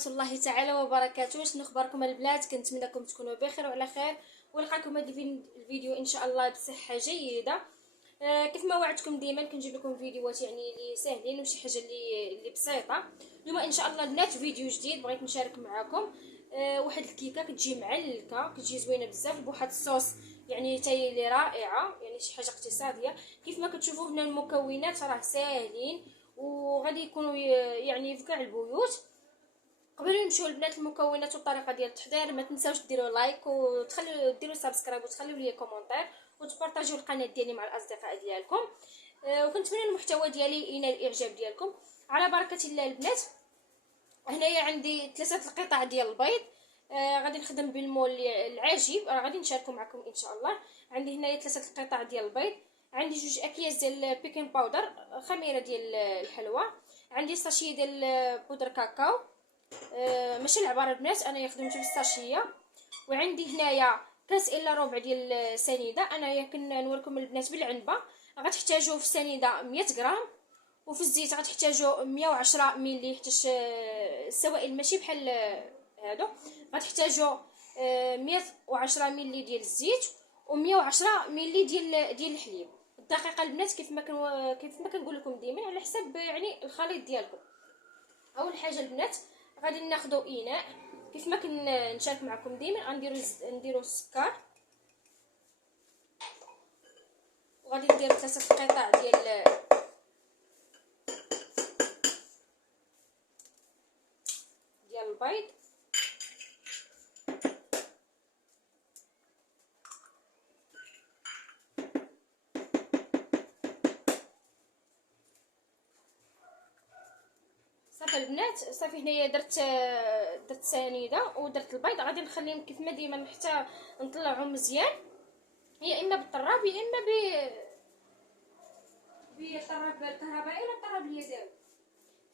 ورحمه الله تعالى وبركاته. شنو اخباركم البنات؟ كنتمنىكم تكونوا بخير وعلى خير ونلقاكم هذا الفيديو ان شاء الله بصحه جيده. كيف ما وعدتكم ديما كنجيب لكم فيديوهات يعني اللي ساهلين وشي حاجه اللي بسيطه. اليوم ان شاء الله البنات فيديو جديد بغيت نشارك معكم. واحد الكيكه كتجي معلكه، كتجي زوينه بزاف بواحد الصوص يعني تاي اللي رائعه، يعني شي حاجه اقتصاديه. كيف ما كتشوفوا هنا المكونات راه ساهلين وغادي يكونوا يعني في كاع البيوت. قبل ما نمشيو البنات المكونات والطريقه ديال التحضير، ما تنساوش ديروا لايك وتخليو ديروا سبسكرايب وتخليو لي كومونتير وتبارطاجيو القناه ديالي مع الاصدقاء ديالكم. وكنتمنى المحتوى ديالي ينال الاعجاب ديالكم. على بركه الله البنات، هنايا عندي 3 القطع ديال البيض. غادي نخدم بالمول العجيب، راه غادي نشاركو معكم ان شاء الله. عندي هنايا 3 القطع ديال البيض، عندي 2 اكياس ديال بيكين باودر خميره ديال الحلوى، عندي ساشي ديال بودر كاكاو. ماشي العباره البنات، انا خدمت بالساشيه. وعندي هنايا كاس الا ربع ديال سنيده، انايا كنوريكم البنات بالعنبه. غتحتاجوا في السنيده 100 غرام، وفي الزيت غتحتاجوا 110 ملي، حيت السوائل ماشي بحال هادو. غتحتاجوا 110 ملي ديال الزيت و110 ملي ديال الحليب. الدقيقه البنات كيف ما كنقول لكم ديما على حساب يعني الخليط ديالكم. اول حاجه البنات غادي ناخذوا اناء كيف ما كنشارك معكم ديما، غنديروا السكر، وغادي ندير 3 قطع ديال البيض. صافي البنات، صافي هنايا درت سنيده ودرت البيض. غادي نخليهم كيف ما ديما حتى نطلعهم مزيان، يا اما بالطراب يا اما بالطراب الكهربائي ولا الطراب اليدوي.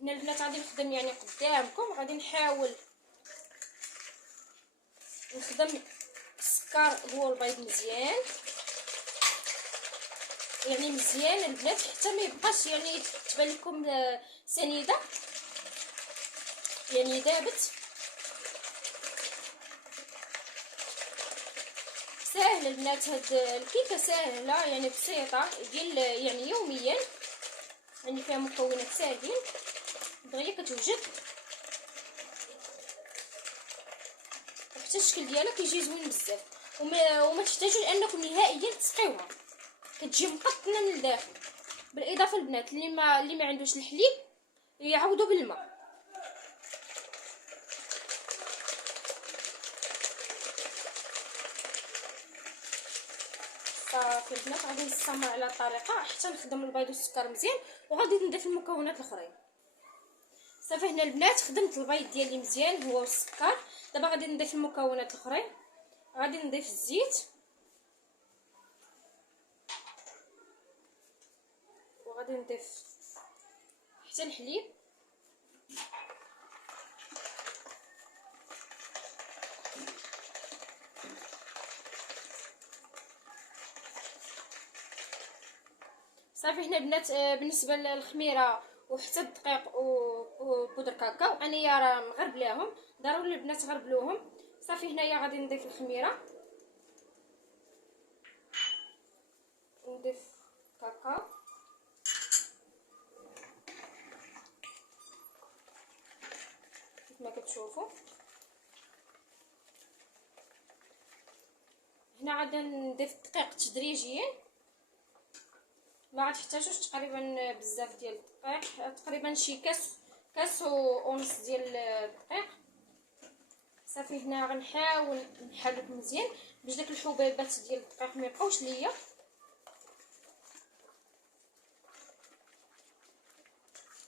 هنا البنات غادي نخدم يعني قدامكم، غادي نحاول نخدم السكر هو البيض مزيان، يعني مزيان البنات حتى ما يبقاش يعني تبان لكم سنيده يعني دابت. ساهله البنات، هاد الكيكه ساهله يعني بسيطه ديال يعني يوميا، يعني فيها مكونات ساهلين دغيا كتوجد، حتى الشكل ديالها كيجي زوين بزاف. وما تحتاجوش انكم نهائيا تسقيوها، كتجي مقطنه من الداخل. بالاضافه البنات اللي ما عندوش الحليب يعوضوا بالماء. صافي البنات غادي نستمر على الطريقه حتى نخدم البيض والسكر مزيان، وغادي نضيف المكونات الاخرين. صافي هنا البنات خدمت البيض ديالي مزيان هو والسكر. دابا غادي نضيف المكونات الاخرين. غادي نضيف الزيت، وغادي نضيف حتى الحليب، صافي هنا البنات. بالنسبه للخميره وحتى الدقيق وبودر كاكاو انايا راه مغربلاهم، ضروري البنات غربلوهم. صافي هنايا غادي نضيف الخميره، نضيف كاكاو، كيف ما كتشوفوا. هنا غادي نضيف الدقيق تدريجيا، ما غتحتاجوش تقريبا بزاف ديال الدقيق، تقريبا شي كاس ونص ديال الدقيق. صافي هنا غنحاول نحرك مزيان باش داك الحبيبات ديال الدقيق ما يبقاوش ليا.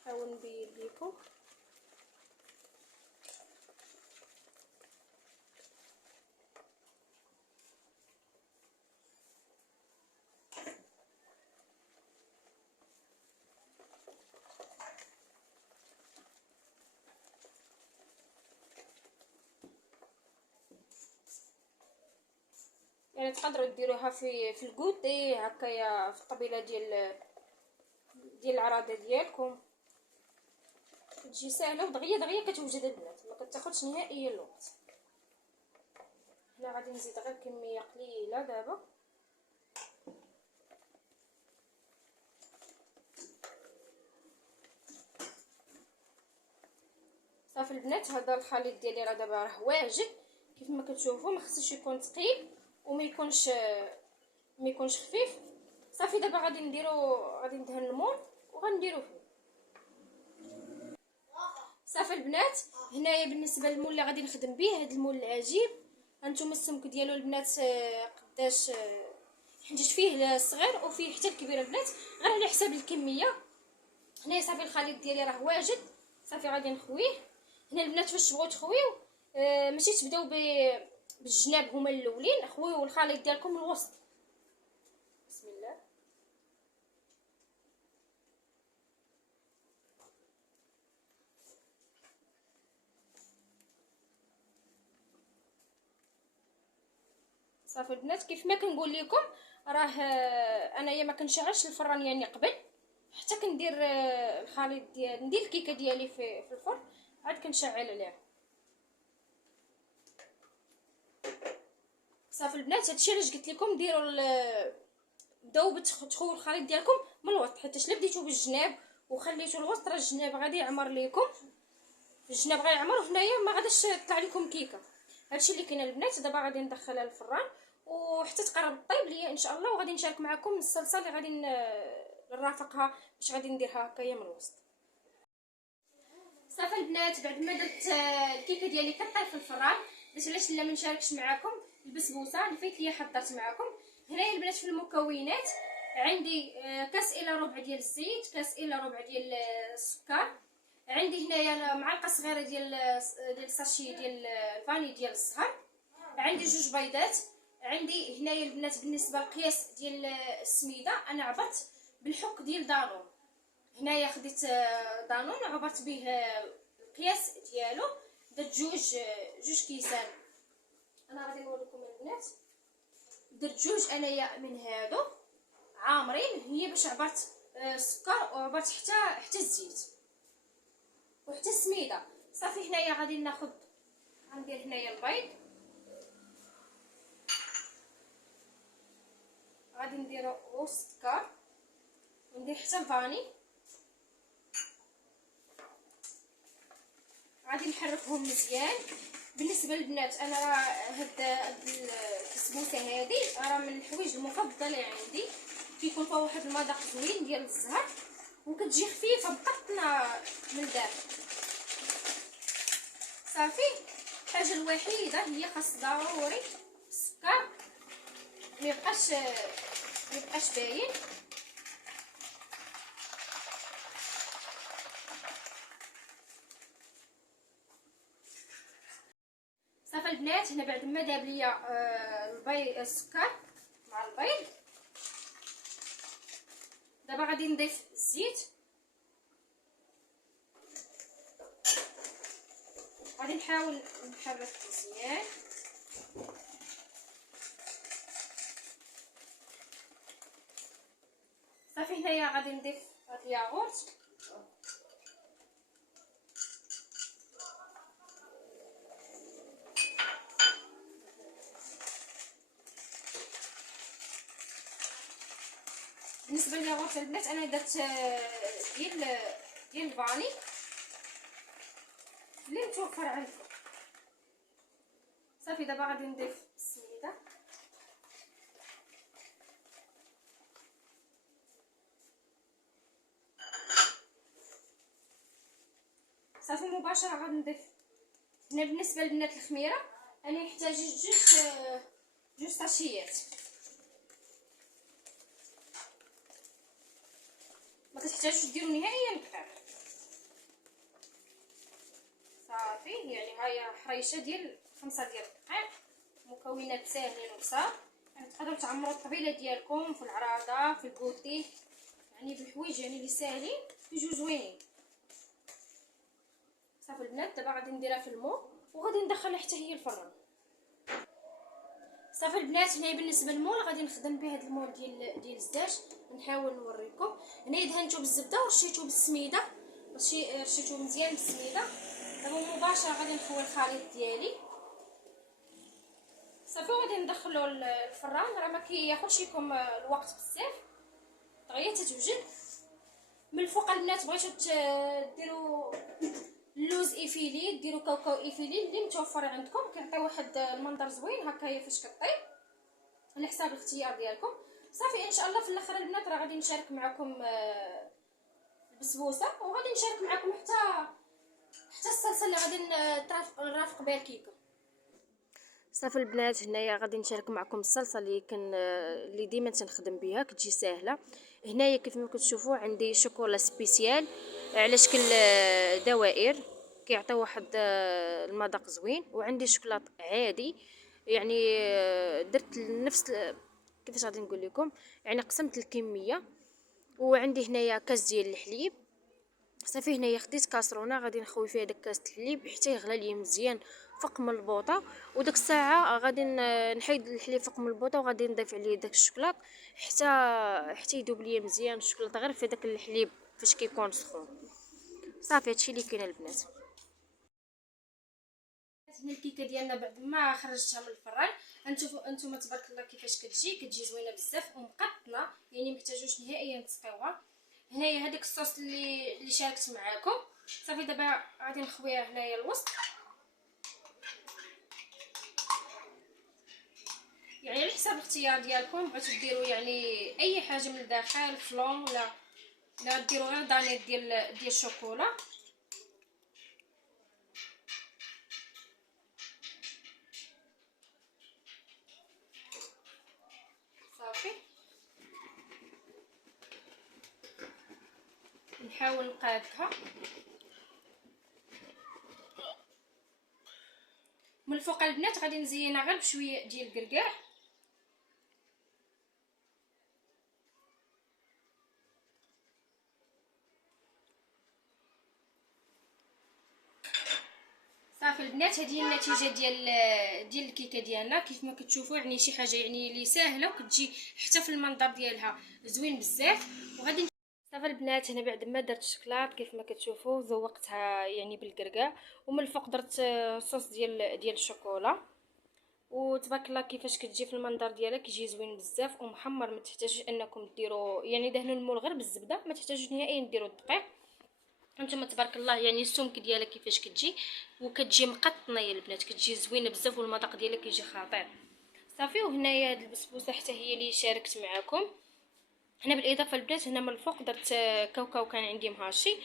نحاول نبين لكم. يعني تقدروا ديروها في الكوتي هكايا في القبيله ديال العراضه ديالكم، كتجي ساهله ودغيا دغيا كتوجد البنات، ما كتاخذش نهائيا الوقت. هنا غادي نزيد غير كميه قليله دابا. صافي البنات، هذا الخليط ديالي راه دابا راه واجد كيف ما كتشوفوا، ما خصوش يكون ثقيل وما يكونش خفيف. صافي دابا غادي ندهن المول وغنديرو فيه. صافي البنات، هنايا بالنسبه للمول اللي غادي نخدم به، هذا المول العجيب. هانتوما السمك ديالو البنات قداش، حيت فيه الصغير وفيه حتى الكبير البنات، غير على حساب الكميه. هنايا صافي الخليط ديالي راه واجد. صافي غادي نخويه. هنا البنات فاش تبغيو تخويو ماشي تبداو بالجناب هما الاولين، خويو الخليط ديالكم من الوسط. بسم الله. صافي البنات، كيف ما كنقول لكم راه انايا ما كنشعلش الفران يعني قبل حتى كندير الخليط ندير الكيكه ديالي في الفرن، عاد كنشعل عليها. صافي البنات، هادشي علاش قلت لكم بداو تخويو الخليط ديالكم من الوسط، حيت الا بديتو بالجناب وخليتو الوسط راه الجناب غادي يعمر ليكم، الجناب غيعمر وهنايا ما غاديش تطلع لكم كيكه. هادشي اللي كاين البنات. دابا غادي ندخلها للفران وحتى تقرب طيب ليا ان شاء الله، وغادي نشارك معكم الصلصه اللي غادي نرافقها باش غادي نديرها هكايا من الوسط. صافي البنات، بعد ما درت الكيكه ديالي كطيب في الفران، باش علاش لا ما نشاركش معكم البسبوسه اللي فايت ليا حضرت معكم. هنايا البنات في المكونات عندي كاس الا ربع ديال الزيت، كاس الا ربع ديال السكر، عندي هنايا معلقه صغيره ديال الساشي ديال الفاني ديال الزهر، عندي 2 بيضات، عندي هنايا البنات بالنسبه للقياس ديال السميده انا عبرت بالحك ديال دانون. هنايا خديت دانون عبرت به القياس ديالو، درت جوج كيسان. انا غادي نوريكم البنات، درت 2 انايا من هادو عامرين، هي باش عبرت السكر وعبرت حتى الزيت وحتى السميده. صافي هنايا غادي غندير هنايا البيض، غادي نديرو السكر وندير حتى الفاني، غادي نحركهم مزيان. بالنسبه للبنات انا راه هاد البسبوسه هادي راه من الحوايج المفضله عندي، كيكون فيها واحد المذاق زوين ديال الزهر وكتجي خفيفه مقطنه من الداخل. صافي الحاجه الوحيده هي خاص ضروري السكر ما يبقاش باين. صافي البنات، هنا بعد ما داب ليا السكر مع البيض، دابا غادي نضيف الزيت، غادي نحاول نحرك مزيان. صافي هنايا غادي نضيف هاد الياغورت، بالنسبه للياغورت البنات انا درت ديال الفاني اللي متوفر عندكم. صافي دابا غادي نضيف السميده، صافي مباشره غادي نضيف. هنا بالنسبه للبنات الخميره انا نحتاج جوج ساشيات، ما كتحتاجوش ديروا نهائيا كثر. صافي يعني هاهي حريشه ديال 5 ديال الدقيق، مكونات ساهلين وبساط، يعني تقدروا تعمروا الطبيله ديالكم في العراضه في البوتي، يعني بالحوايج يعني اللي ساهلين يجوا زوينين. صافي البنات، دابا غادي نديرها في المول وغادي ندخلها حتى هي الفران. صافي البنات، هنايا بالنسبه للمول غادي نخدم به هذا المول ديال الزاج، نحاول نوريكم. هنايا دهنتو بالزبده ورشيتو بالسميده رشيتو مزيان بالسميده. دابا مباشره غادي نخوي الخليط ديالي صافي، وغادي ندخلو الفران. راه ما كياخذش لكم الوقت بزاف، دغيا تتوجد. من الفوق البنات بغيتو ديروا اللوز ايفيلي، ديروا كاوكاو ايفيلي اللي متوفر عندكم، كيعطي واحد المنظر زوين هكا هي فاش كطيب، على حساب الاختيار ديالكم. صافي ان شاء الله في الاخر البنات راه غادي نشارك معكم البسبوسه، وغادي نشارك معكم حتى الصلصه اللي غادي نرافق بها الكيكه. صافي البنات هنايا غادي نشارك معكم الصلصه اللي ديما تنخدم بها، كتجي ساهله. هنايا كيف ما كتشوفوا عندي شوكولا سبيسيال على شكل دوائر، كيعطي واحد المذاق زوين. وعندي شوكولاط عادي، يعني درت نفس كيفاش غادي نقول لكم، يعني قسمت الكميه. وعندي هنايا كاس ديال الحليب. صافي هنايا خديت كاسرونه غادي نخوي فيها داك كاس الحليب حتى يغلى لي مزيان فوق من البوطه. وديك الساعه غادي نحيد الحليب فوق من البوطه، وغادي نضيف عليه داك الشوكولاط حتى يذوب لي مزيان الشوكولاط غير في داك الحليب فاش كيكون سخون. صافي هادشي اللي كاين البنات. هنا الكيكه ديالنا بعد ما خرجتها من الفران، انتم تبارك الله كيفاش كتجي زوينه بزاف ومقطنه، يعني محتاجوش نهائيا تسقيوها. هنايا هذيك الصوص اللي شاركت معاكم. صافي دابا غادي نخويها هنايا الوسط، يعني على حساب الاختيار ديالكم. بغيتو ديروا يعني اي حاجه من الداخل فلون، لا ديروا غير دانيت ديال الشوكولا. صافي نحاول نقادها من الفوق البنات. غادي نزينها غير بشويه ديال الكركاع. صافي البنات هذه هي النتيجه ديال الكيكه ديالنا. كيف ما كتشوفوا يعني شي حاجه يعني اللي ساهله وكتجي حتى في المنظر ديالها زوين بزاف. وغادي صافي البنات هنا بعد ما درت الشكلاط كيف ما كتشوفوا ذوقتها يعني بالكركاع، ومن الفوق درت صوص ديال الشوكولا. وتبارك الله كيفاش كتجي في المنظر ديالها، كيجي زوين بزاف ومحمر. ما تحتاجوش انكم ديروا يعني دهنوا المول غير بالزبده، ما تحتاجوش نهائيا ديروا الدقيق. انتم تبارك الله يعني السمك ديالها كيفاش كتجي، وكتجي مقطنه يا البنات، كتجي زوينه بزاف والمذاق ديالها كيجي خطير. صافي وهنايا هاد البسبوسه حتى هي اللي شاركت معكم. هنا بالاضافه البنات هنا من الفوق درت كاوكاو كان عندي مهاشي،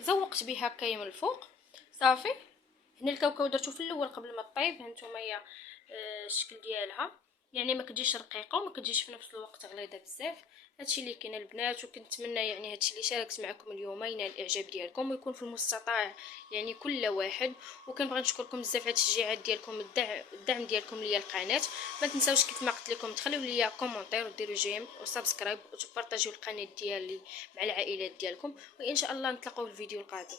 زوقت به هكايا من الفوق. صافي هنا الكاوكاو درتو في الاول قبل ما طيب. هانتوما هي الشكل ديالها، يعني ما كتجيش رقيقه وما كتجيش في نفس الوقت غليظه بزاف. هادشي اللي كاين البنات، وكنتمنى يعني هادشي اللي شاركت معكم اليوم ينال الاعجاب ديالكم ويكون في المستطاع يعني كل واحد. وكنبغي نشكركم بزاف على التشجيعات ديالكم، الدعم ديالكم ليا القناه. ما تنساوش كيف ما قلت لكم تخليو ليا كومونتير وديروا جيم وسبسكرايب وتبارطاجيو القناه ديالي مع العائلات ديالكم. وان شاء الله نتلاقاو في الفيديو القادم.